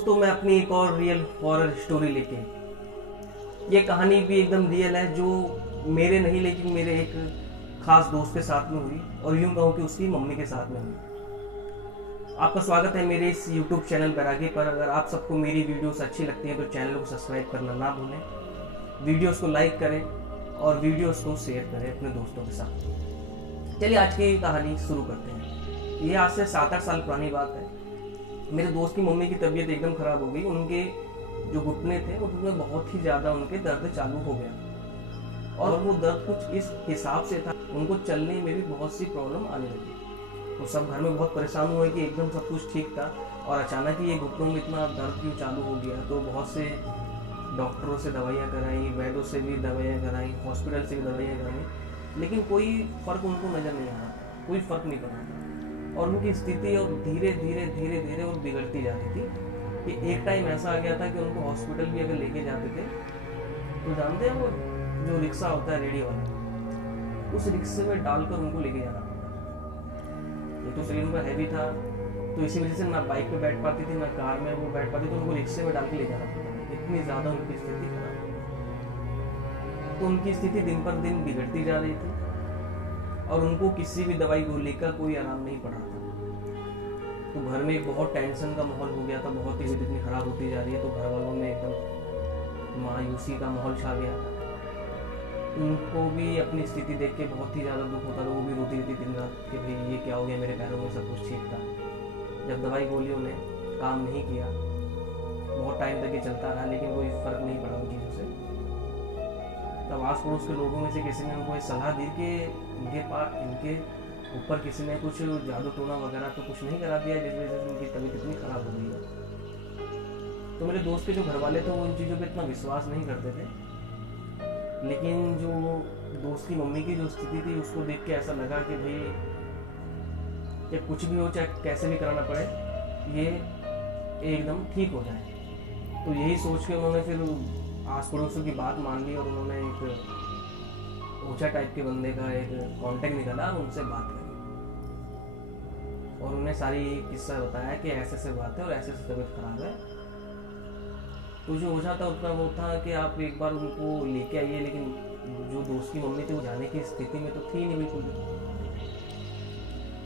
दोस्तों, मैं अपनी एक और रियल हॉरर स्टोरी लेके, ये कहानी भी एकदम रियल है, जो मेरे नहीं लेकिन मेरे एक खास दोस्त के साथ में हुई और यूं कहूँ कि उसकी मम्मी के साथ में हुई। आपका स्वागत है मेरे इस YouTube चैनल बैरागी पर। अगर आप सबको मेरी वीडियोस अच्छी लगती हैं तो चैनल को सब्सक्राइब करना ना भूलें, वीडियोस को लाइक करें और वीडियोस को शेयर करें अपने दोस्तों के साथ। चलिए आज की कहानी शुरू करते हैं। ये आज से 7-8 साल पुरानी बात है। मेरे दोस्त की मम्मी की तबीयत एकदम खराब हो गई। उनके जो घुटने थे उनमें बहुत ही ज़्यादा उनके दर्द चालू हो गया और वो दर्द कुछ इस हिसाब से था, उनको चलने में भी बहुत सी प्रॉब्लम आने लगी। तो सब घर में बहुत परेशान हुए कि एकदम सब कुछ ठीक था और अचानक ही ये घुटनों में इतना दर्द क्यों चालू हो गया। तो बहुत से डॉक्टरों से दवाइयाँ कराई, वैद्यों से भी दवाइयाँ कराई, हॉस्पिटल से भी दवाइयाँ कराई, लेकिन कोई फ़र्क उनको नज़र नहीं आ रहा, कोई फ़र्क नहीं पड़ा था। और उनकी स्थिति और धीरे धीरे और बिगड़ती जाती थी कि एक टाइम ऐसा आ गया था कि उनको हॉस्पिटल भी अगर लेके जाते थे तो जानते हैं वो जो रिक्शा होता है रेडी वाला, उस रिक्शे में डालकर उनको लेके जाना पड़ता। ये तो शरीर उनका हैवी था, तो इसी वजह से ना बाइक पे बैठ पाती थी ना कार में वो बैठ पाती, तो उनको रिक्शे में डाल के ले जाना पड़ता था। इतनी ज़्यादा उनकी स्थिति खराब। तो उनकी स्थिति दिन पर दिन बिगड़ती जा रही थी और उनको किसी भी दवाई गोली का कोई आराम नहीं पड़ा था। तो घर में बहुत टेंशन का माहौल हो गया था, बहुत ही तबीयत इतनी खराब होती जा रही है। तो घर वालों में एकदम मायूसी का माहौल छा गया था। उनको भी अपनी स्थिति देख के बहुत ही ज़्यादा दुख होता था। वो भी रोती रहती दिन रात कि भाई ये क्या हो गया, मेरे पैरों में सब कुछ ठीक था। जब दवाई गोलियों ने काम नहीं किया, बहुत टाइम तक ये चलता रहा लेकिन कोई फ़र्क नहीं पड़ा उन चीज़ों से। तब आस पड़ोस के लोगों में से किसी ने उनको सलाह दी कि इनके ऊपर किसी ने कुछ जादू टोना वगैरह तो कुछ नहीं करा दिया जिस वजह से उनकी तबीयत इतनी ख़राब हो गई है। तो मेरे दोस्त के जो घर वाले थे वो इन चीज़ों पे इतना विश्वास नहीं करते थे, लेकिन जो दोस्त की मम्मी की जो स्थिति थी उसको देख के ऐसा लगा कि भाई ये कुछ भी हो चाहे कैसे भी कराना पड़े, ये एकदम ठीक हो जाए। तो यही सोच के उन्होंने फिर आस पड़ोसों की बात मान ली और उन्होंने एक ऊंचा टाइप के बंदे का एक कांटेक्ट निकाला, उनसे बात करी और उन्हें सारी किस्सा बताया कि ऐसे ऐसे बात है और ऐसे ऐसे तबीयत खराब है। तो जो ओझा था उतना वो था कि आप एक बार उनको लेके आइए, लेकिन जो दोस्त की मम्मी थी वो जाने की स्थिति में तो थी नहीं बिल्कुल भी।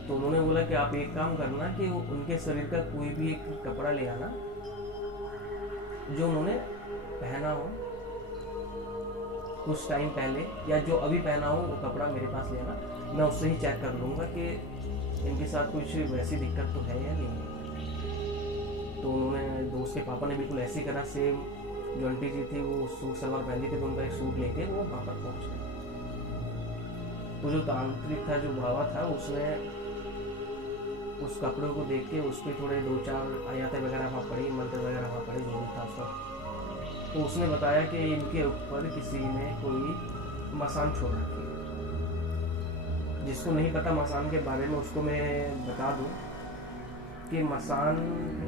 तो उन्होंने बोला कि आप एक काम करना कि उनके शरीर का कोई भी एक कपड़ा ले आना जो उन्होंने पहना हो कुछ टाइम पहले या जो अभी पहना हो वो कपड़ा मेरे पास ले आना। मैं उससे ही चेक कर लूँगा कि इनके साथ कुछ वैसी दिक्कत तो है या नहीं। तो उन्होंने दोस्त के पापा ने बिल्कुल ऐसे ही करा, सेम जो आंटी जी थी वो सूट सलवार पहनी थी तो उनका एक सूट लेके वो वहाँ पर पहुँच गए। तो जो तांत्रिक था, जो बाबा था, उसने उस कपड़े को देख के उस पर थोड़े 2-4 आयतें वगैरह वहाँ पड़ी, मंत्र वगैरह वहाँ पड़े, जो भी था उसका। तो उसने बताया कि इनके ऊपर किसी ने कोई मसान छोड़ रखी है। जिसको नहीं पता मसान के बारे में उसको मैं बता दूं कि मसान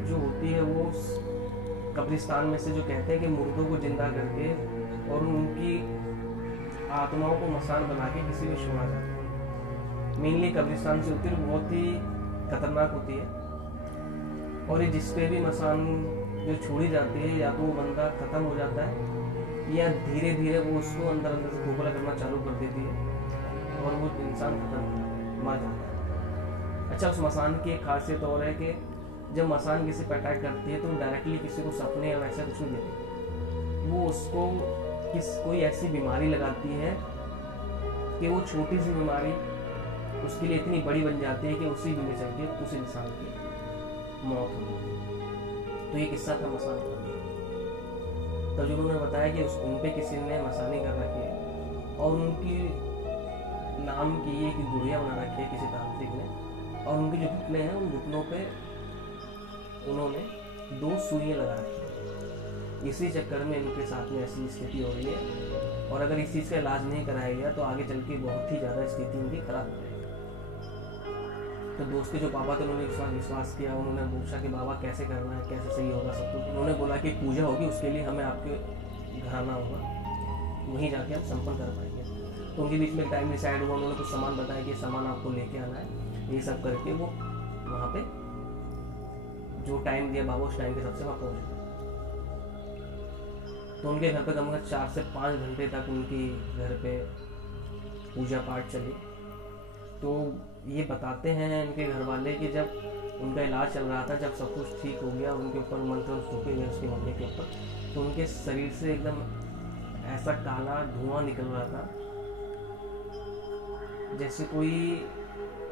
जो होती है वो कब्रिस्तान में से जो कहते हैं कि मुर्दों को जिंदा करके और उनकी आत्माओं को मसान बना के किसी को छोड़ा जाता है। मेनली कब्रिस्तान से होती है, बहुत ही खतरनाक होती है। और ये जिस पे भी मसान जो छोड़ी जाती है या तो वो बंदा ख़त्म हो जाता है या धीरे धीरे वो उसको अंदर से खोखला करना चालू कर देती है और वो इंसान खत्म मर जाता है। अच्छा, उस मसान की एक खासियत और है कि जब मसान किसी पर अटैक करती है तो डायरेक्टली किसी को सपने या वैसा कुछ नहीं देती। वो उसको कोई ऐसी बीमारी लगाती है कि वो छोटी सी बीमारी उसके लिए इतनी बड़ी बन जाती है कि उसी में चल के उस इंसान की मौत हो जाती है। तो ये किस्सा था मसान का। तो जो उन्होंने बताया कि उन पे किसी ने मसानी कर रखी है और उनकी नाम की एक गुड़िया बना रखी है किसी तांत्रिक ने, और उनके जो घुटने हैं उन घुटनों पे उन्होंने 2 सुइयां लगा रखी है। इसी चक्कर में इनके साथ में ऐसी स्थिति हो रही है और अगर इस चीज़ का इलाज नहीं कराया गया तो आगे चल के बहुत ही ज़्यादा स्थिति उनकी खराब हो जाएगी। तो दोस्त के जो पापा थे उन्होंने विश्वास किया। उन्होंने पूछा कि बाबा कैसे करना है, कैसे सही होगा सब कुछ। उन्होंने बोला कि पूजा होगी, उसके लिए हमें आपके घर आना होगा, वहीं जाके हम संपन्न कर पाएंगे। तो उनके बीच में टाइम डिसाइड हुआ। उन्होंने कुछ सामान बताया कि सामान आपको लेके आना है, ये सब करके वो वहाँ पे जो टाइम दिया बाबा उस टाइम के हिसाब से वहाँ पहुँच गया। तो उनके घर पे कम से कम 4 से 5 घंटे तक उनकी घर पे पूजा पाठ चली। तो ये बताते हैं इनके घर वाले कि जब उनका इलाज चल रहा था, जब सब कुछ ठीक हो गया, उनके ऊपर मंत्र फूके गए उसकी मम्मी के ऊपर, तो उनके शरीर से एकदम ऐसा काला धुआं निकल रहा था जैसे कोई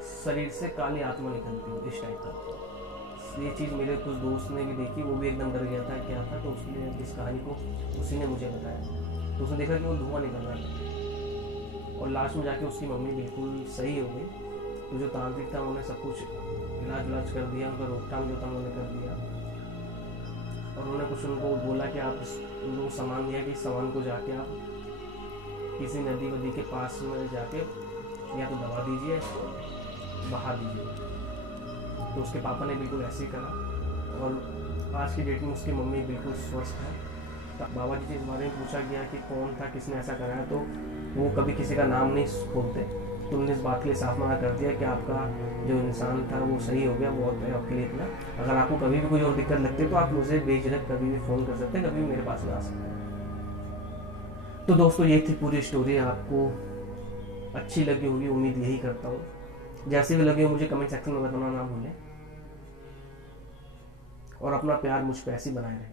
शरीर से काली आत्मा निकलती हो, इस टाइप का। ये चीज़ मेरे कुछ दोस्त ने भी देखी, वो भी एकदम डर गया था क्या था। तो उसने इस कहानी को उसी ने मुझे बताया। तो उसने देखा कि वो धुआं निकल रहा था और लास्ट में जाके उसकी मम्मी बिल्कुल सही हो गई। तो जो तांत्रिक था उन्होंने सब कुछ इलाज कर दिया, उनका रोकथाम जो था उन्होंने कर दिया। और उन्होंने कुछ उनको बोला कि आप उनको सामान दिया कि इस सामान को जाके आप किसी नदी वदी के पास में जाके या तो दबा दीजिए, बहा दीजिए। तो उसके पापा ने बिल्कुल ऐसे ही करा और आज की डेट में उसकी मम्मी बिल्कुल स्वस्थ है। तो बाबा जी के बारे में पूछा गया कि कौन था, किसने ऐसा कराया, तो वो कभी किसी का नाम नहीं खोलते। तो उन्होंने इस बात के लिए साफ मना कर दिया कि आपका जो इंसान था वो सही हो गया, बहुत है आपके लिए इतना। अगर आपको कभी भी कोई और दिक्कत लगती है तो आप मुझे बेझिझक कभी भी फ़ोन कर सकते हैं, कभी भी मेरे पास में आ सकते हैं। तो दोस्तों ये थी पूरी स्टोरी, आपको अच्छी लगी होगी, उम्मीद यही करता हूँ। जैसे भी लगे मुझे कमेंट सेक्शन में बताना ना भूलें और अपना प्यार मुझ पर ऐसे ही बनाए रहें।